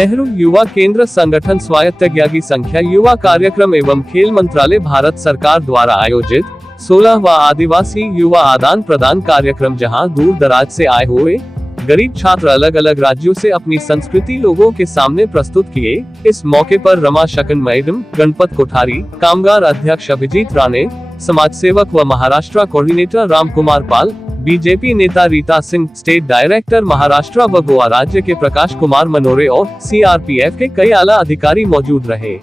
नेहरू युवा केंद्र संगठन स्वायत्त की संख्या युवा कार्यक्रम एवं खेल मंत्रालय भारत सरकार द्वारा आयोजित 16वां आदिवासी युवा आदान प्रदान कार्यक्रम, जहां दूर दराज से आए हुए गरीब छात्र अलग अलग राज्यों से अपनी संस्कृति लोगों के सामने प्रस्तुत किए। इस मौके पर रमा शकन मैडम, गणपत कोठारी, कामगार अध्यक्ष अभिजीत राणे, समाज सेवक व महाराष्ट्र कोऑर्डिनेटर राम कुमार पाल, बीजेपी नेता रीता सिंह, स्टेट डायरेक्टर महाराष्ट्र व गोवा राज्य के प्रकाश कुमार मनोरे और सीआरपीएफ के कई आला अधिकारी मौजूद रहे।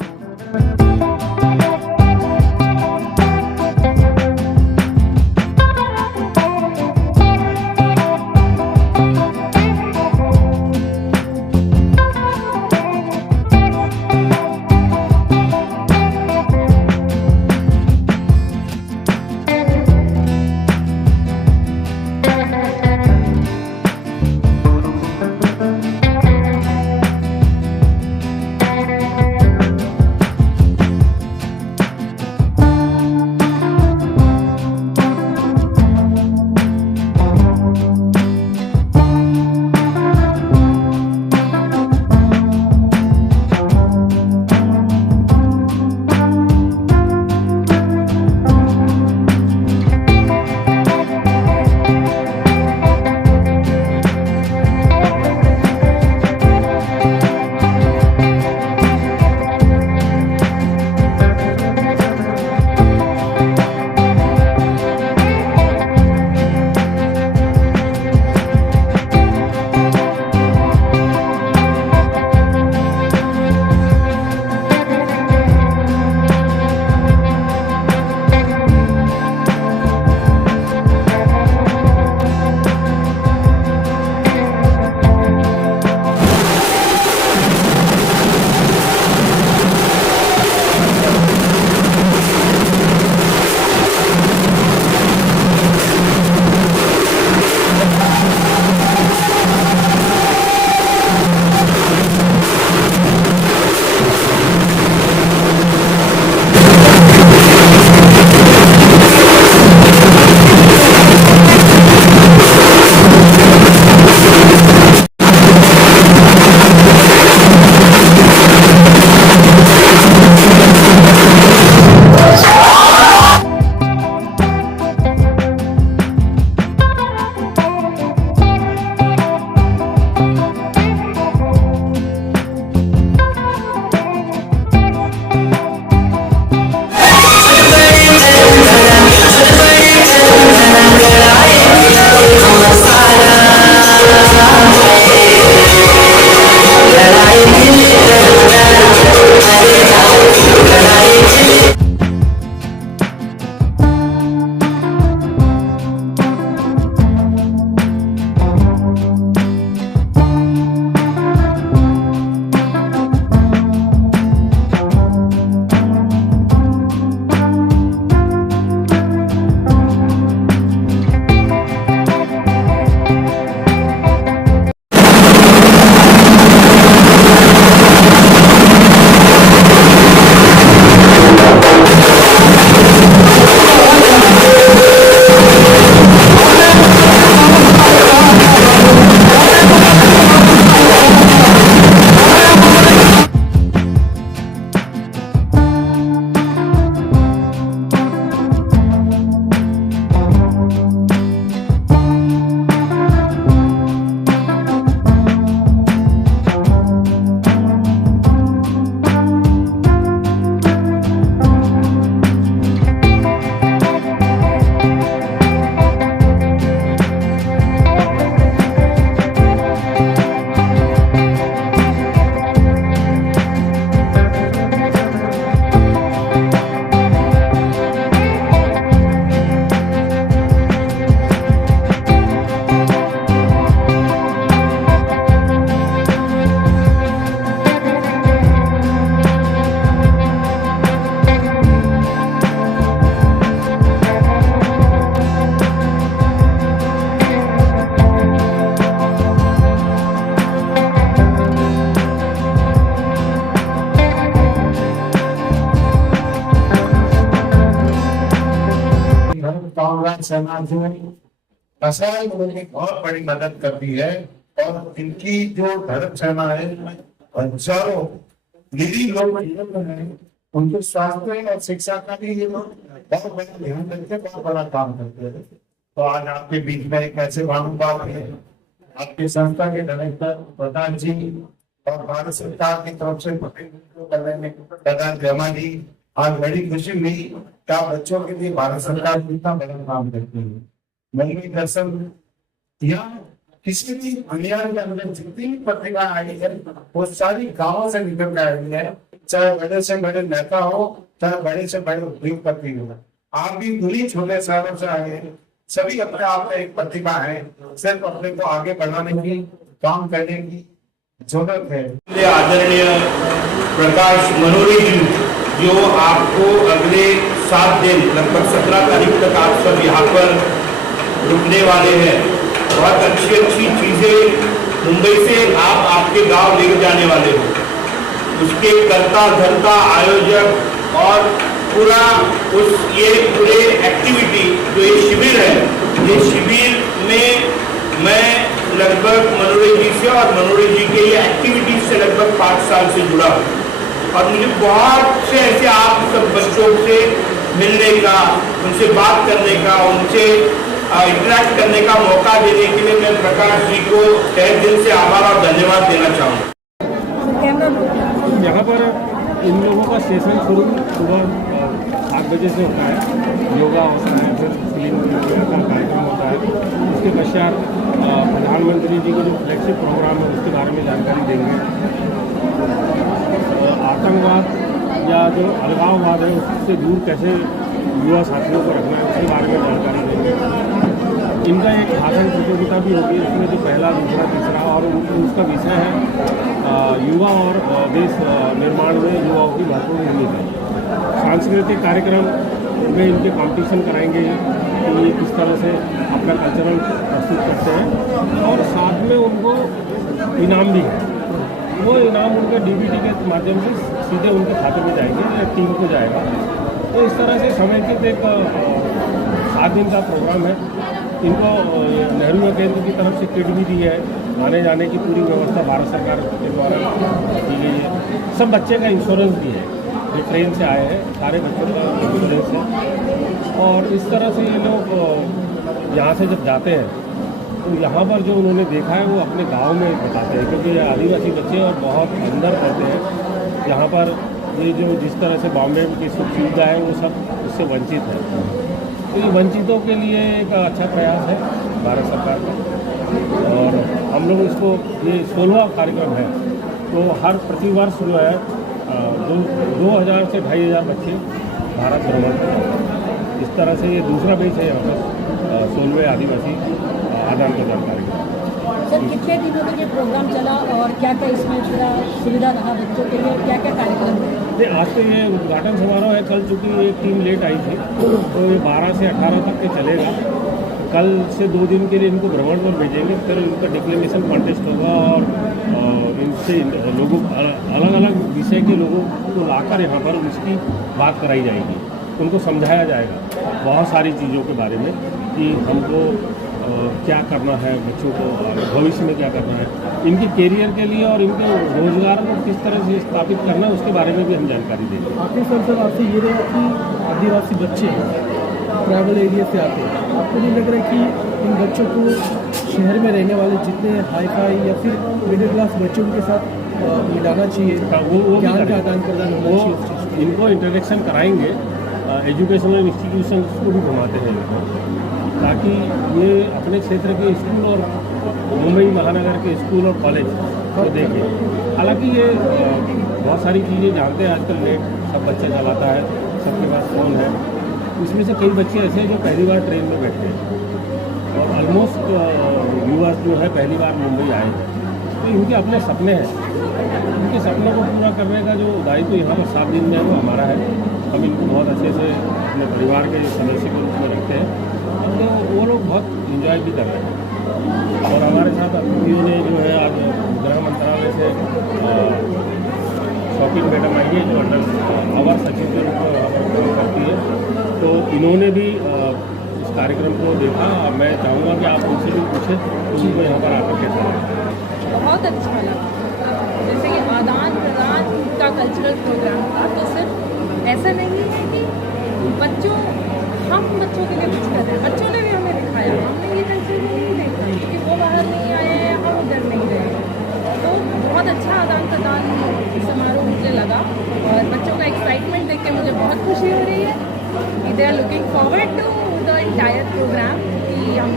कामराज शरणार्थियों ने बहुत बड़ी मदद कर दी है और इनकी जो धर्म सेना है हजारों निजी लोग हैं, उनके स्वास्थ्य और शिक्षा का भी ये लोग बहुत बड़ा ध्यान रखते हैं, बहुत बड़ा काम करते हैं। तो आज आपके बीच में एक ऐसे महानुभाव है, आपके संस्था के डायरेक्टर प्रधान जी और भारत सरकार की तरफ से प्रधान जमा जी, आज बड़ी खुशी हुई क्या बच्चों के लिए भारत सरकार कितना बड़ा काम करती है। मंदिर दर्शन या किसी भी दुनिया के अंदर जितनी भी प्रतिभा आई है वो सारी गांवों से निकल कर आई है, चाहे बड़े से बड़े नेता हो, चाहे बड़े से बड़े उद्योगपति हो। आप भी उन्हीं छोटे शहरों से आए हैं, सभी अपने आप में एक प्रतिभा है, सिर्फ अपने को आगे बढ़ाने की काम करने की जरूरत है। आदरणीय प्रकाश मनोरी जी, जो आपको अगले 7 दिन लगभग 17 तारीख तक आप सब यहाँ पर रुकने वाले हैं। बहुत अच्छी अच्छी चीजें मुंबई से आप आपके गांव लेकर जाने वाले हो। उसके कर्ता धर्ता आयोजक और पूरा ये पूरे एक्टिविटी जो ये शिविर है, ये शिविर में मैं लगभग मनोरी जी से और मनोरी जी के ये एक्टिविटीज से लगभग 5 साल से जुड़ा हूँ और मुझे बहुत से ऐसे आप सब बच्चों से मिलने का, उनसे बात करने का, उनसे इंटरेक्ट करने का मौका देने के लिए मैं प्रकाश जी को तहे दिल से आभार और धन्यवाद देना चाहूँगा। यहाँ पर इन लोगों का सेशन शुरू सुबह 8 बजे से होता है, योगा होता है, फिर फिल्म का कार्यक्रम होता है। उसके पश्चात प्रधानमंत्री जी का जो फ्लैगशिप प्रोग्राम है उसके बारे में जानकारी देंगे। आतंकवाद या जो अलगाववाद है उससे दूर कैसे युवा साथियों को रखना है उसके बारे में जानकारी देंगे। इनका एक भाषण प्रतियोगिता भी होगी, उसमें जो पहला, दूसरा, तीसरा और उसका विषय है युवा और देश निर्माण में युवाओं की महत्वपूर्ण भूमिका। सांस्कृतिक कार्यक्रम में इनके कंपटीशन कराएंगे कि ये किस तरह से अपना कल्चरल प्रस्तुत करते हैं और साथ में उनको इनाम भी है। वो इनाम उनके डीबीटी के माध्यम से सीधे उनके खाते में जाएंगे या टीम को जाएगा। तो इस तरह से समेकित एक 7 दिन का प्रोग्राम है। इनको नेहरू युवा केंद्र की तरफ से किट भी दी है, आने जाने की पूरी व्यवस्था भारत सरकार के द्वारा की गई है। सब बच्चे का इंश्योरेंस भी है, जो ट्रेन से आए हैं सारे बच्चों का इंश्योरेंस है। और इस तरह से ये लोग यहाँ से जब जाते हैं तो यहाँ पर जो उन्होंने देखा है वो अपने गांव में बताते हैं, क्योंकि ये आदिवासी बच्चे और बहुत अंदर रहते हैं। यहाँ पर ये जो जिस तरह से बॉम्बे की सुख सुविधा है वो सब उससे वंचित है। तो ये वंचितों के लिए एक अच्छा प्रयास है भारत सरकार का और हम लोग इसको, ये 16वां कार्यक्रम है। तो हर प्रतिवर्ष जो है 2000 से 2500 बच्चे भारत भ्रमण करते हैं। इस तरह से ये दूसरा बेच है यहाँ पर 16वें आदिवासी आदान प्रदान कार्यक्रम। सर, कितने दिनों तक ये प्रोग्राम चला और क्या क्या इसमें सुविधा रहा बच्चों के लिए, क्या क्या कार्यक्रम है? नहीं, आज तो ये उद्घाटन समारोह है। कल चूँकि एक टीम लेट आई थी तो ये 12 से 18 तक के चलेगा। कल से 2 दिन के लिए इनको भ्रमण पर भेजेंगे, फिर उनका डिक्लेमेशन कॉन्टेस्ट होगा और इनसे लोगों अलग अलग विषय के लोगों को लाकर यहाँ पर उसकी बात कराई जाएगी, उनको समझाया जाएगा बहुत सारी चीज़ों के बारे में कि हमको क्या करना है, बच्चों को भविष्य में क्या करना है, इनके कैरियर के लिए और इनके रोजगार को किस तरह से स्थापित करना है उसके बारे में भी हम जानकारी देंगे। आखिर सर आपसे ये रहा कि आदिवासी बच्चे ट्राइबल एरिया से आते हैं, आपको नहीं लग रहा है कि इन बच्चों को शहर में रहने वाले जितने हाई फाई या फिर मिडिल क्लास बच्चों के साथ मिलाना चाहिए, वो ज्ञान का आदान प्रदान होना चाहिए? इनको इंटरेक्शन कराएंगे, एजुकेशनल इंस्टीट्यूशंस को भी घुमाते हैं इनको, ताकि ये अपने क्षेत्र के स्कूल और मुंबई महानगर के स्कूल और कॉलेज को देखें। हालांकि ये बहुत सारी चीज़ें जानते हैं आजकल, नेट सब बच्चे चलाता है, सबके पास फ़ोन है। इसमें से कई बच्चे ऐसे हैं जो पहली बार ट्रेन में बैठे हैं और ऑलमोस्ट युवा जो है पहली बार मुंबई आए हैं। तो इनके अपने सपने हैं, इनके सपनों को पूरा करने का जो दायित्व यहाँ पर 7 दिन में है वो हमारा है। हम इनको बहुत अच्छे से अपने परिवार के सदस्य के रूप में रखते हैं और तो वो लोग बहुत इंजॉय भी कर रहे हैं। और हमारे साथ अतिथियों ने जो है आज गृह मंत्रालय से शॉपिंग मैडम आई है जो अंडर अवर सचिव के रूप में काम करती है, तो इन्होंने भी इस कार्यक्रम को देखा। मैं चाहूँगा कि आप उनसे भी पूछें तो उनको यहाँ पर आकर कैसा लगा। बहुत अच्छा लगा, जैसे कि आदान ऐसा नहीं है कि हम बच्चों के लिए कुछ कर रहे हैं, बच्चों ने भी हमें दिखाया, हमने ये कल्चर नहीं देखा क्योंकि वो बाहर नहीं आए हैं, हम उधर नहीं गए। तो बहुत अच्छा आदान प्रदान समारोह मुझे लगा और बच्चों का एक्साइटमेंट देख के मुझे बहुत खुशी हो रही है। They are looking forward to the entire program कि हम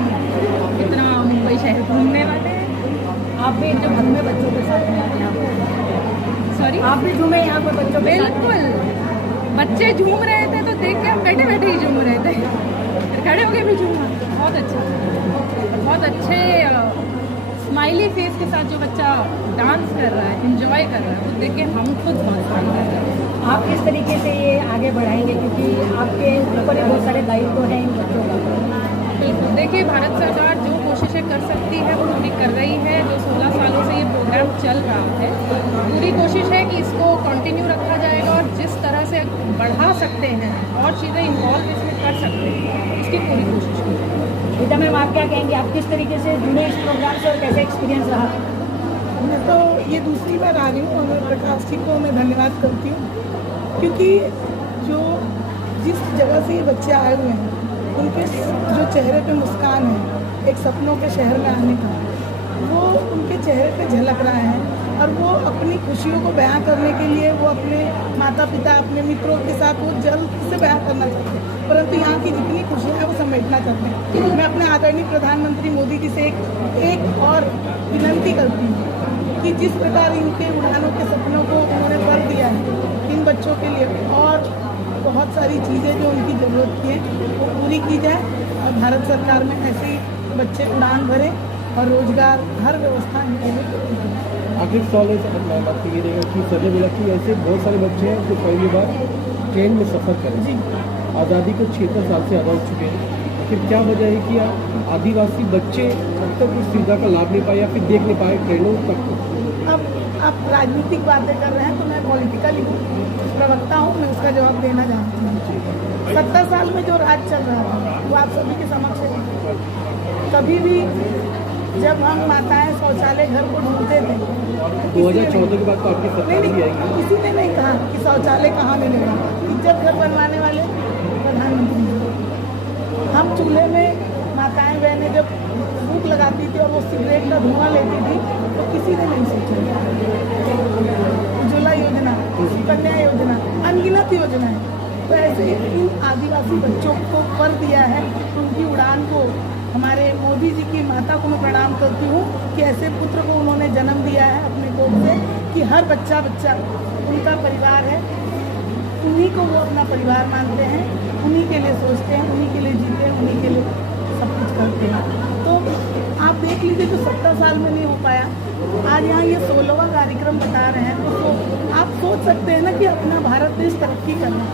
कितना मुंबई शहर घूमने वाले हैं। आप भी जब घर में बच्चों के साथ में आए हैं, सॉरी, आप भी झूमे यहाँ पर बच्चों के साथ में? बिल्कुल, बच्चे झूम रहे थे तो देख के हम बैठे बैठे ही झूम रहे थे, फिर खड़े होके भी झूमा। बहुत अच्छा, बहुत अच्छे स्माइली फेस के साथ जो बच्चा डांस कर रहा है, एंजॉय कर रहा है, वो देख के हम खुद बहुत फन कर रहे हैं। आप किस तरीके से ये आगे बढ़ाएंगे, क्योंकि आपके ऊपर ही बहुत सारे दायित्व हैं इन बच्चों का? बिल्कुल, देखिए भारत सरकार जो कोशिशें कर सकती है वो पूरी कर रही है। जो 16 सालों से ये प्रोग्राम चल रहा है, पूरी कोशिश है कि इसको कंटिन्यू रखा जाएगा और जिस तरह से बढ़ा सकते हैं और चीज़ें इन्वॉल्व इसमें कर सकते हैं, इसकी पूरी कोशिश की जाएगी। बेटा मैम, आप क्या कहेंगे, आप किस तरीके से जुड़े इस प्रोग्राम से और कैसे एक्सपीरियंस रहा? मैं तो ये दूसरी बार आ रही हूँ और प्रकाश जी को मैं धन्यवाद करती हूँ, क्योंकि जो जिस जगह से ये बच्चे आए हुए हैं उनके जो चेहरे पे मुस्कान है एक सपनों के शहर में आने का, वो उनके चेहरे पे झलक रहा है और वो अपनी खुशियों को बयां करने के लिए वो अपने माता पिता, अपने मित्रों के साथ वो जल्द से बयां करना चाहते हैं, परंतु यहाँ की जितनी खुशियाँ हैं वो समेटना चाहते हैं। मैं अपने आदरणीय प्रधानमंत्री मोदी जी से एक और विनंती करती हूँ कि जिस प्रकार इनके उड़ानों के सपनों को उन्होंने भर दिया है इन बच्चों के लिए, और बहुत सारी चीज़ें जो उनकी ज़रूरत की है वो पूरी की जाए और भारत सरकार में ऐसे ही बच्चे उड़ान भरें और रोजगार हर व्यवस्था इनके लिए। आखिर सवाल बात ये रहेगा कि सदर बोला कि ऐसे बहुत सारे बच्चे हैं जो पहली बार ट्रेन में सफ़र करें। जी, आज़ादी को 76 साल से ज़्यादा हो चुके हैं, आखिर क्या वजह है कि आदिवासी बच्चे अब तक उस सुविधा का लाभ नहीं पाए या फिर देख नहीं पाए ट्रेनों तक? अब आप राजनीतिक बातें कर रहे हैं तो मैं पॉलिटिकली प्रवक्ता हूँ, मैं उसका जवाब देना चाहती हूँ। 70 साल में जो राज चल रहा था वो आप सभी के समक्ष है। कभी भी जब हम माताएं शौचालय घर को ढूंढते थे 2014 के बाद तो आपकी सरकार भी आएगी, किसी ने नहीं कहा कि शौचालय कहाँ मिलेगा। इज्जत घर बनवाने वाले प्रधानमंत्री जी। हम चूल्हे में माताएं बहनें जब फूंक लगाती थी और वो सिगरेट का धुआं लेती थी तो किसी ने नहीं सोचा। उज्ज्वला योजना, कन्या योजना, अनगिनत योजना है। तो ऐसे इन आदिवासी बच्चों को कर दिया है, उनकी उड़ान को हमारे मोदी जी की माता को मैं प्रणाम करती हूँ कि ऐसे पुत्र को उन्होंने जन्म दिया है अपने कोख से कि हर बच्चा उनका परिवार है, उन्हीं को वो अपना परिवार मानते हैं, उन्हीं के लिए सोचते हैं, उन्हीं के लिए जीते हैं, उन्हीं के लिए सब कुछ करते हैं। तो आप देख लीजिए जो 70 साल में नहीं हो पाया, आज यहाँ ये 16वां कार्यक्रम बता रहे हैं, तो आप सोच सकते हैं ना कि अपना भारत देश तरक्की करना।